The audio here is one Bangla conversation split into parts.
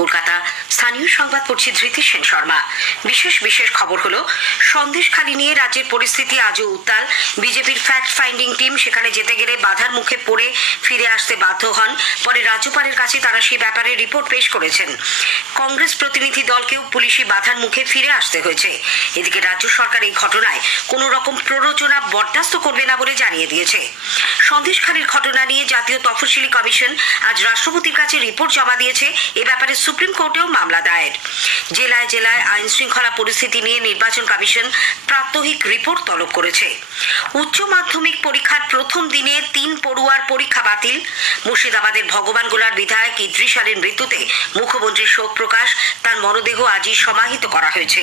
কলকাতা। স্থানীয় সংবাদ পড়ছি ধৃতি সেন শর্মা। বিশেষ খবর হলো, সন্দেশখালি নিয়ে রাজ্যের পরিস্থিতি আজও উত্তাল। বিজেপির ফ্যাক্ট ফাইন্ডিং টিম সেখানে যেতে গেলে বাধার মুখে পড়ে ফিরে আসতে বাধ্য হন। পরে রাজ্যপালের কাছে তারা সেই ব্যাপারে রিপোর্ট পেশ করেছেন। কংগ্রেস প্রতিনিধি দলকেও পুলিশি বাধার মুখে ফিরে আসতে হয়েছে। এদিকে রাজ্য সরকার এই ঘটনায় কোনো রকম প্ররোচনা বরদাস্ত করবে না বলে জানিয়ে দিয়েছে। সন্দেশখালির ঘটনা নিয়ে জাতীয় তফসিলি কমিশন আজ রাষ্ট্রপতির কাছে রিপোর্ট জমা দিয়েছে। এ ব্যাপারে সুপ্রিম কোর্টেও মামলা দায়ের। জেলায় জেলায় আইন শৃঙ্খলা পরিস্থিতি নিয়ে নির্বাচন কমিশন প্রাত্যহিক রিপোর্ট তলব করেছে। উচ্চ মাধ্যমিক পরীক্ষার প্রথম দিনে 3 পড়ুয়ার পরীক্ষা বাতিল। মুর্শিদাবাদের ভগবানগোলার বিধায়ক ইদ্রিস আলীর মৃত্যুতে মুখ্যমন্ত্রীর শোক প্রকাশ। তার মরদেহ আজই সমাহিত করা হয়েছে।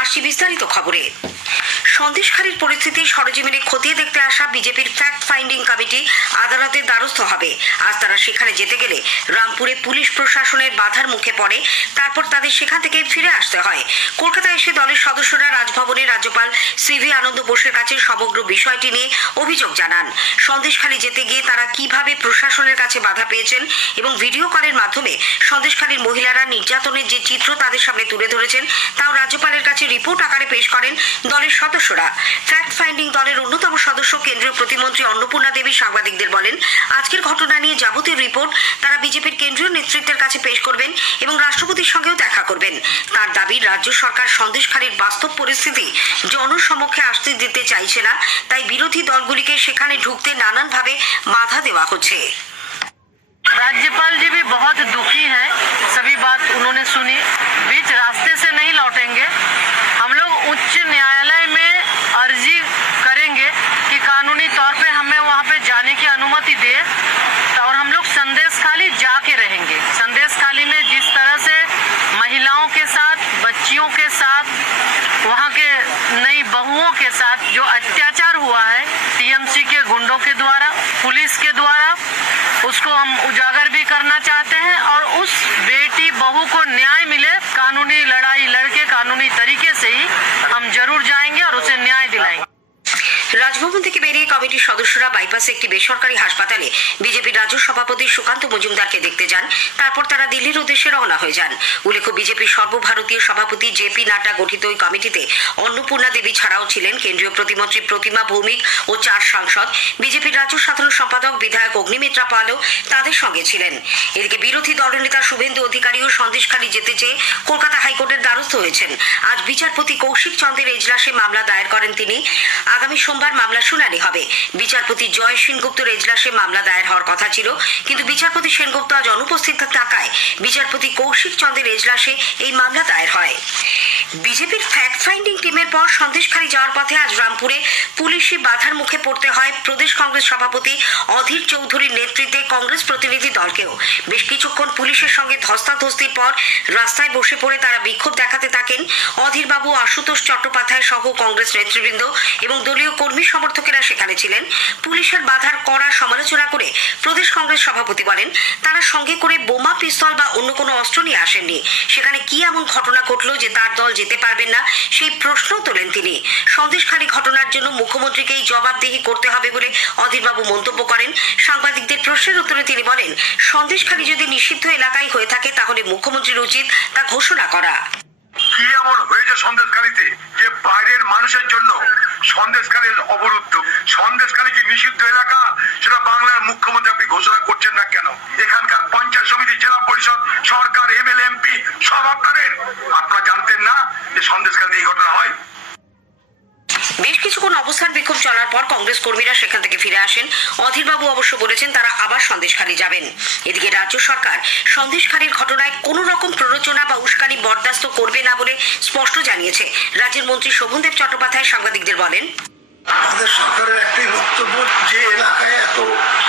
আসছি বিস্তারিত খবরে। সন্দেশখালির পরিস্থিতি সরেজমিনে খতিয়ে দেখতে আসা বিজেপির ফ্যাক্ট ফাইন্ডিং কমিটি আদালতের দ্বারস্থ হবে। আজ তারা সেখানে যেতে গেলে রামপুরে পুলিশ প্রশাসনের বাধার মুখে পড়ে। তারপর তাদের সেখান থেকে ফিরে আসতে হয়। কলকাতায় এসে দলের সদস্যরা রাজভবনে রাজ্যপাল সিভি আনন্দ বোসের কাছে সমগ্র বিষয়টি নিয়ে অভিযোগ জানান। সন্দেশখালি যেতে গিয়ে তারা কিভাবে প্রশাসনের কাছে বাধা পেয়েছেন এবং ভিডিও কলের মাধ্যমে সন্দেশখালির মহিলারা নির্যাতনের যে চিত্র তাদের সামনে তুলে ধরেছেন তাও রাজ্যপালের কাছে রিপোর্ট আকারে পেশ করেন দলের সদস্যরা। ফ্যাক্ট ফাইন্ডিং দলের অন্যতম সদস্য কেন্দ্রীয় প্রতিমন্ত্রী অন্নপূর্ণা দেবী সাংবাদিকদের বলেন, আজকের ঘটনা নিয়ে যাবতীয় রিপোর্ট তারা বিজেপির কেন্দ্রীয় নেতৃত্বের কাছে পেশ করবেন এবং রাষ্ট্রপতির সঙ্গেও দেখা করবেন। তার দাবি, রাজ্য সরকার সন্দেশখালির বাস্তব পরিস্থিতি জনসমক্ষে আসতে দিতে চাইছে না, তাই বিরোধী দলগুলিকে সেখানে ঢুকতে নানানভাবে বাধা দেওয়া হচ্ছে। राज्यपाल जी भी बहुत दुखी हैं, सभी बात उन्होंने सुनी। बीच रास्ते से नहीं लौटेंगे। हम लोग उच्च न्यायालय में अर्जी करेंगे कि कानूनी तौर पे हमें वहाँ पे जाने की अनुमति दे, और हम लोग संदेशखाली जाके रहेंगे। संदेशखाली में जिस तरह से महिलाओं के साथ, बच्चियों के साथ, वहाँ के नई बहुओं के साथ जो अत्याचार हुआ है टीएमसी के गुंडों के द्वारा, पुलिस के द्वारा, उसको हम उजागर भी करना चाहते हैं और उस बेटी बहू को न्याय मिले। कानूनी लड़ाई लड़के कानूनी तरीके से ही हम जरूर जाएंगे और उसे न्याय दिलाएंगे। রাজভবন থেকে বেরিয়ে কমিটির সদস্যরা বাইপাসে একটি বেসরকারি হাসপাতালে বিজেপির রাজ্য সভাপতি সুকান্ত মজুমদারকে দেখতে যান। তারপর তারা দিল্লির উদ্দেশ্যে রওনা হয়ে যান। উল্লেখ্য, বিজেপির সর্বভারতীয় সভাপতি জেপি নাড্ডা গঠিত ওই কমিটিতে অন্নপূর্ণা দেবী ছাড়াও ছিলেন কেন্দ্রীয় প্রতিমন্ত্রী প্রতিমা ভৌমিক ও 4 সাংসদ। বিজেপির রাজ্য সাধারণ সম্পাদক বিধায়ক অগ্নিমিত্রা পালও তাদের সঙ্গে ছিলেন। এদিকে বিরোধী দলনেতা শুভেন্দু অধিকারীও সন্দেশখালি যেতে চেয়ে কলকাতা হাইকোর্টের দ্বারস্থ হয়েছেন। আজ বিচারপতি কৌশিক চন্দ্রের এজলাসে মামলা দায়ের করেন তিনি। আগামী সোমবার মামলা শুনানি হবে। বিচারপতি জয় সেনগুপ্তর এজলাসে মামলা দায়ের হওয়ার কথা ছিল, কিন্তু বিচারপতি সেনগুপ্ত আজ অনুপস্থিত থাকায় বিচারপতি কৌশিক চন্দ্রের এজলাসে এই মামলা দায়ের হয়। বিজেপির ফ্যাক্ট ফাইন্ডিং টিমের পর সন্দেশখালি যাওয়ার পথে আজ রামপুরে পুলিশি বাধার মুখে পড়তে হয় প্রদেশ কংগ্রেস সভাপতি অধীর চৌধুরীর নেতৃত্বে কংগ্রেস প্রতিনিধি দলকেও। বেশ কিছুক্ষণ পুলিশের সঙ্গে ধস্তাধস্তির পর রাস্তায় বসে পড়ে তারা বিক্ষোভ দেখাতে থাকেন। অধীর বাবু, আশুতোষ চট্টোপাধ্যায় সহ কংগ্রেস নেতৃবৃন্দ এবং দলীয় কর্মী সমর্থকেরা সেখানে ছিলেন। পুলিশের বাধার কড়া সমালোচনা করে প্রদেশ কংগ্রেস সভাপতি বলেন, তারা সঙ্গে করে বোমা, পিস্তল বা অন্য কোনো অস্ত্র নিয়ে আসেননি। সেখানে কি এমন ঘটনা ঘটলো যে তার দল যেতে পারবেন না, সেই প্রশ্ন তোলেন তিনি। সন্দেশখালি ঘটনার জন্য মুখ্যমন্ত্রীকেই জবাবদিহি করতে হবে বলে অধীরবাবু মন্তব্য করেন। সাংবাদিকদের প্রশ্নের উত্তরে তিনি বলেন, সন্দেশখালি যদি নিষিদ্ধ এলাকায় হয়ে থাকে তাহলে মুখ্যমন্ত্রীর উচিত তা ঘোষণা করা। কি এমন হয়েছে সন্দেশখালিতে যে বাইরের মানুষের জন্য সন্দেশখালীর অবরুদ্ধ? সন্দেশখালী কি নিষিদ্ধ এলাকা? সেটা বাংলার মুখ্যমন্ত্রী আপনি ঘোষণা করছেন না কেন? এখানকার পঞ্চায়েত সমিতি, জেলা পরিষদ, সরকার, এমএলএ, এমপি সব আপনাদের। আপনারা জানতেন না যে সন্দেশখালীতে এই ঘটনা হয়? বেশ কিছুক্ষণ অবস্থান বিক্ষোভ চলার পর কংগ্রেস কর্মীরা সেখান থেকে ফিরে আসেন। অধীরবাবু অবশ্য বলেছেন তারা আবার সন্দেশখালি যাবেন। এদিকে রাজ্য সরকার সন্দেশখালির ঘটনায় কোনো রকম প্ররোচনা বা উস্কানি বরদাস্ত করবে না বলে স্পষ্ট জানিয়েছে। রাজ্যের মন্ত্রী শোভনদেব চট্টোপাধ্যায় সাংবাদিকদের বলেন, আমাদের সরকারের একটাই বক্তব্য, যে এলাকায় এত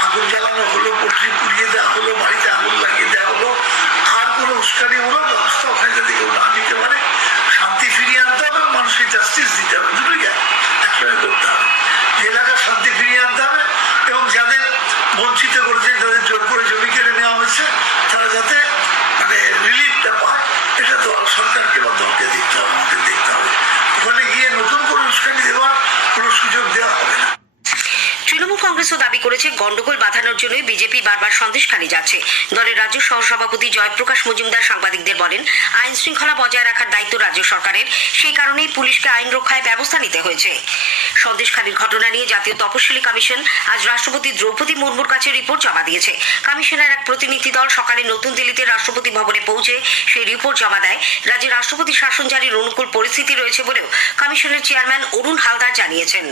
আগুন জ্বালানো হলো, পোল্ট্রি পুড়িয়ে দেওয়া হলো, বাড়িতে আগুন লাগিয়ে দেওয়া হলো, আর কোনো উস্কানিমূলক ব্যবস্থা ওখানে যদি কেউ না নিতে পারে, শান্তি ফিরিয়ে আনতে হবে, মানুষকে জাস্টিস দিতে হবে, দুটোই একসঙ্গে করতে হবে। যে এলাকার শান্তি ফিরিয়ে আনতে হবে এবং যাদের বঞ্চিত করেছে, যাদের জোর করে জমি কেড়ে নেওয়া হয়েছে, তারা যাতে রিলিফটা পায়, এটা তো সরকারকে বা দলকে দেখতে হবে, আমাদের দেখতে হবে। ওখানে গিয়ে নতুন করে উস্কানি দেওয়ার কোনো সুযোগ দেওয়া হবে না। তৃণমূল কংগ্রেস কংগ্রেসও দাবি করেছে গন্ডগোল বাঁধানোর জন্যই বিজেপি বারবার সন্দেশখালী যাচ্ছে। দলের রাজ্য সহসভাপতি জয়প্রকাশ মজুমদার সাংবাদিকদের বলেন, আইন শৃঙ্খলা বজায় রাখার দায়িত্ব রাজ্য সরকারের, সেই কারণেই পুলিশকে আইন রক্ষায় ব্যবস্থা নিতে হয়েছে। সন্দেশখালীর ঘটনা নিয়ে জাতীয় তপশিলি কমিশন আজ রাষ্ট্রপতি দ্রৌপদী মুর্মুর কাছে রিপোর্ট জমা দিয়েছে। কমিশনের এক প্রতিনিধি দল সকালে নতুন দিল্লিতে রাষ্ট্রপতি ভবনে পৌঁছে সেই রিপোর্ট জমা দেয়। রাজ্যে রাষ্ট্রপতি শাসন জারির অনুকূল পরিস্থিতি রয়েছে বলেও কমিশনের চেয়ারম্যান অরুণ হালদার জানিয়েছেন।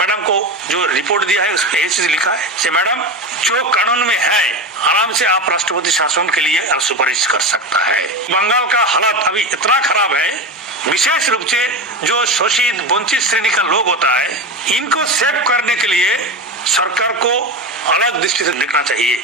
मैडम को जो रिपोर्ट दिया है उसमें ये चीज लिखा है कि मैडम जो कानून में है आराम से आप राष्ट्रपति शासन के लिए सुपारिश कर सकता है। बंगाल का हालात अभी इतना खराब है, विशेष रूप से जो शोषित वंचित श्रेणी का लोग होता है, इनको सेव करने के लिए सरकार को अलग दृष्टि से देखना चाहिए।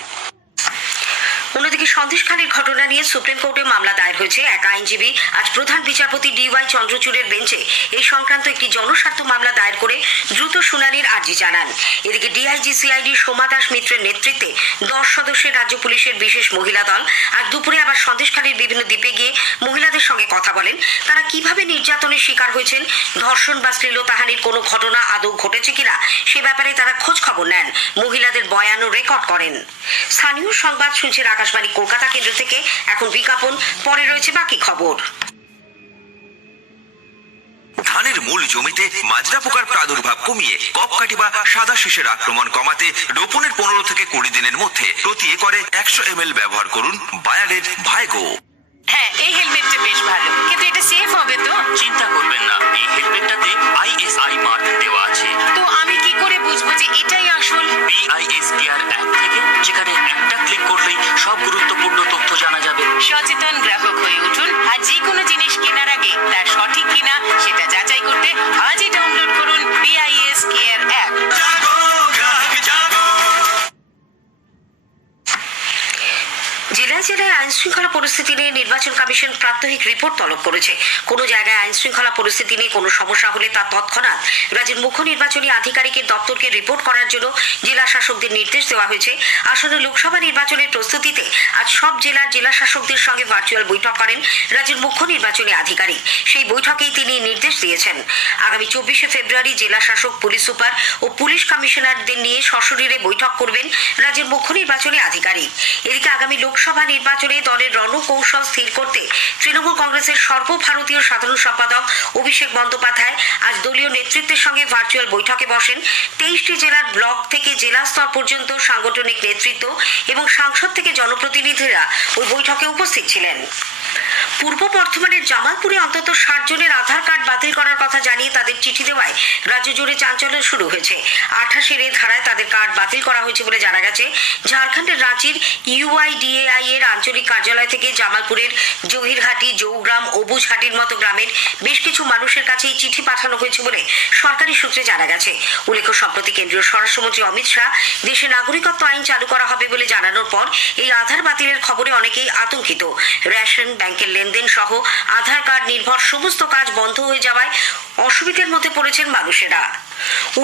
অন্যদিকে সন্দেশখালীর ঘটনা নিয়ে সুপ্রিম কোর্টে মামলা দায়ের হয়েছে। এক আইনজীবী আজ প্রধান বিচারপতি DY চন্দ্রচূড়ের বেঞ্চে এই সংক্রান্ত একটি জনস্বার্থ মামলা দায়ের করে দ্রুত শুনানির আর্জি জানান। এদিকে DIG CID সোমা দাস মিত্রের নেতৃত্বে 10 সদস্যের রাজ্য পুলিশের বিশেষ মহিলা দল আজ দুপুরে আবার সন্দেশখালীর বিভিন্ন দ্বীপে গিয়ে মহিলাদের সঙ্গে কথা বলেন। তারা কিভাবে নির্যাতনের শিকার হয়েছেন, ধর্ষণ বা শ্লীলতাহানির কোনো ঘটনা আদৌ ঘটেছে কিনা সে ব্যাপারে তারা খোঁজ খবর নেন, মহিলাদের বয়ানও রেকর্ড করেন। স্থানীয় সংবাদ শুনছেন আকাশবাণী কলকাতা কেন্দ্র থেকে। এখন বিজ্ঞাপন, পরে রয়েছে বাকি খবর। ধানের মূল জমিতে মাজরা পোকার প্রাদুর্ভাব কমিয়ে কপকাঠি বা সাদা শীষের আক্রমণ কমাতে রোপণের 15 থেকে 20 দিনের মধ্যে প্রতি একরে 100 ml ব্যবহার করুন বায়ারের ভাইগো। হ্যাঁ, এই হেলমেটটা বেশ ভালো, কিন্তু এটা সেফ হবে তো? চিন্তা করবেন না, এই হেলমেটটাতে ISI মার্ক দেওয়া আছে। তো আমি কি করে বুঝবো যে এটাই আসল? BIS কেয়ার অ্যাপ থেকে, যেখানে একটা ক্লিক করলেই সব গুরুত্বপূর্ণ তথ্য জানা যাবে। সচেতন গ্রাহক হয়ে উঠুন, আর যে কোনো জিনিস কেনার আগে তার সঠিক কিনা সেটা যাচাই করতে আজই ডাউনলোড করুন BIS কেয়ার অ্যাপ। জেলায় জেলায় আইন শৃঙ্খলা পরিস্থিতি নিয়ে নির্বাচন কমিশন প্রাত্যহিক রিপোর্ট তলব করেছে। কোনো জায়গায় আইন শৃঙ্খলা পরিস্থিতি নিয়ে কোনো সমস্যা হলে তা তৎক্ষণাৎ রাজ্যের মুখ্য নির্বাচনী আধিকারিকের দপ্তরকে রিপোর্ট করার জন্য জেলা শাসকদের নির্দেশ দেওয়া হয়েছে। আসন্ন লোকসভা নির্বাচনের প্রস্তুতিতে আজ সব জেলার জেলা শাসকদের সঙ্গে ভার্চুয়াল বৈঠক করেন রাজ্যের মুখ্য নির্বাচনী আধিকারিক। সেই বৈঠকেই তিনি নির্দেশ দিয়েছেন, আগামী 24শে ফেব্রুয়ারি জেলা শাসক, পুলিশ সুপার ও পুলিশ কমিশনারদের নিয়ে সশরীরে বৈঠক করবেন রাজ্যের মুখ্য নির্বাচনী আধিকারিক। এদিকে আগামী লোকসভা নির্বাচনে দলের রণকৌশল স্থির করতে তৃণমূল কংগ্রেসের সর্বভারতীয় সাধারণ সম্পাদক অভিষেক বন্দ্যোপাধ্যায় আজ দলীয় নেতৃত্বের সঙ্গে ভার্চুয়াল বৈঠকে বসেন। 23টি জেলার ব্লক থেকে জেলা স্তর পর্যন্ত সাংগঠনিক নেতৃত্ব এবং সাংসদ থেকে জনপ্রতিনিধিরা ওই বৈঠকে উপস্থিত ছিলেন। পূর্ব বর্ধমানের জামালপুরে অন্তত 60 জনের আধার কার্ড বাতিল করার কথা জানিয়ে তাদের চিঠি দেওয়ায় রাজ্য জুড়ে চাঞ্চল্য শুরু হয়েছে। 88 ধারায় তাদের কার্ড বাতিল করা হয়েছে বলে জানা গেছে। ঝাড়খণ্ডের রাঁচির UIDAI এর আঞ্চলিক কার্যালয় থেকে জামালপুরের জহিরহাটি, জৌগ্রাম, অবুঝহাটির মতো গ্রামের বেশ কিছু মানুষের কাছে এই চিঠি পাঠানো হয়েছে বলে সরকারি সূত্রে জানা গেছে। উল্লেখ্য, সম্প্রতি কেন্দ্রীয় স্বরাষ্ট্রমন্ত্রী অমিত শাহ দেশে নাগরিকত্ব আইন চালু করা হবে বলে জানানোর পর এই আধার বাতিলের খবরে অনেকেই আতঙ্কিত। রেশন, ব্যাংকের লেনদেন সহ আধার কার্ড নির্ভর সমস্ত কাজ বন্ধ হয়ে যাওয়ায় অসুবিধার মধ্যে পড়েছেন মানুষেরা।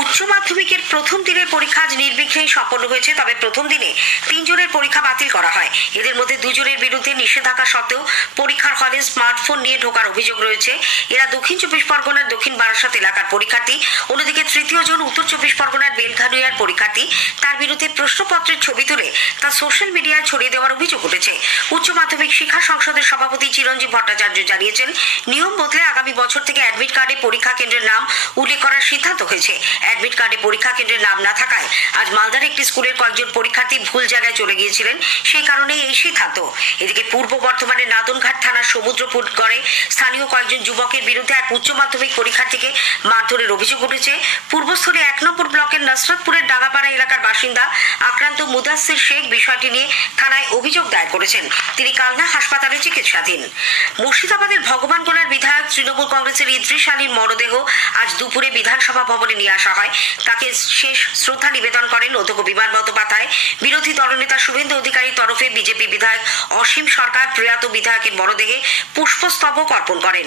উচ্চ মাধ্যমিকের প্রথম দিনের পরীক্ষা আজ নির্বিঘ্নেই সম্পন্ন হয়েছে। তবে প্রথম দিনে 3 জনের পরীক্ষা বাতিল করা হয়। এদের মধ্যে 2 জনের বিরুদ্ধে নিষেধাজ্ঞা সত্ত্বেও পরীক্ষার হলে স্মার্টফোন নিয়ে ঢোকার অভিযোগ রয়েছে। এরা দক্ষিণ 24 পরগনার দক্ষিণ বারাসাত এলাকার পরীক্ষার্থী। অন্যদিকে তৃতীয় জন উত্তর 24 পরগনার বেলঘানুয়ার পরীক্ষার্থী। তার বিরুদ্ধে প্রশ্নপত্রের ছবি তুলে তা সোশ্যাল মিডিয়ায় ছড়িয়ে দেওয়ার অভিযোগ উঠেছে। উচ্চ মাধ্যমিক শিক্ষা সংসদের সভাপতি চিরঞ্জীব ভট্টাচার্য জানিয়েছেন, নিয়ম বদলে আগামী বছর থেকে অ্যাডমিট কার্ডে পরীক্ষা কেন্দ্রের নাম উল্লেখ করার সিদ্ধান্ত হয়েছে। অ্যাডমিট কার্ডে পরীক্ষা কেন্দ্রের নাম না থাকায় আজ মালদার একটি স্কুলের কয়েকজন পরীক্ষার্থী ভুল জায়গায় চলে গিয়েছিলেন, সেই কারণেই এই সিদ্ধান্ত। এদিকে পূর্ব বর্ধমানের নাদনঘাট থানার সমুদ্রপুর গড়ে স্থানীয় কয়েকজন যুবকের বিরুদ্ধে এক উচ্চ মাধ্যমিক পরীক্ষার্থীকে মারধরের অভিযোগ উঠেছে। পূর্বস্থলী 1 নম্বর ব্লকের নসরতপুরের ডাঙ্গাপাড়া এলাকার বাসিন্দা আক্রান্ত মুদাসসির শেখ বিষয়টি নিয়ে থানায় অভিযোগ দায়ের করেছেন। তিনি কালনা হাসপাতালে চিকিৎসাধীন। মুর্শিদাবাদের ভগবানগোলার বিধায়ক তৃণমূল কংগ্রেসের ইদ্রিস আলীর মরদেহ আজ দুপুরে বিধানসভা ভবনে নিয়ে আসা হয়। তাকে শেষ শ্রদ্ধা নিবেদন করেন অধ্যক্ষ বিমান বন্দ্যোপাধ্যায়। বিরোধী দলনেতা শুভেন্দু অধিকারীর তরফে বিজেপি বিধায়ক অসীম সরকার প্রয়াত বিধায়কের মরদেহে পুষ্পস্তবক অর্পণ করেন।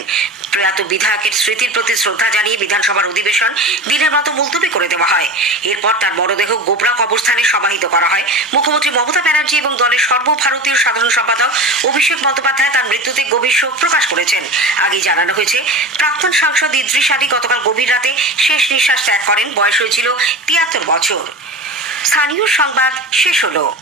প্রয়াত বিধায়কের স্মৃতির প্রতি শ্রদ্ধা জানিয়ে বিধানসভার অধিবেশন দিনের মতো মুলতবি করে দেওয়া হয়। এরপর তার মরদেহ গোবরা কবরস্থানে সমাহিত করা হয়। মুখ্যমন্ত্রী মমতা ব্যানার্জি এবং দলের সর্বভারতীয় সাধারণ সম্পাদক অভিষেক বন্দ্যোপাধ্যায় তার মৃত্যুতে গভীর শোক প্রকাশ করেছেন। আগে জানানো হয়েছে, প্রাক্তন সাংসদ ত্রিশালী গতকাল গভীর রাতে শেষ নিঃশ্বাস ত্যাগ করেন। বয়স হয়েছিল 73 বছর। স্থানীয় সংবাদ শেষ হলো।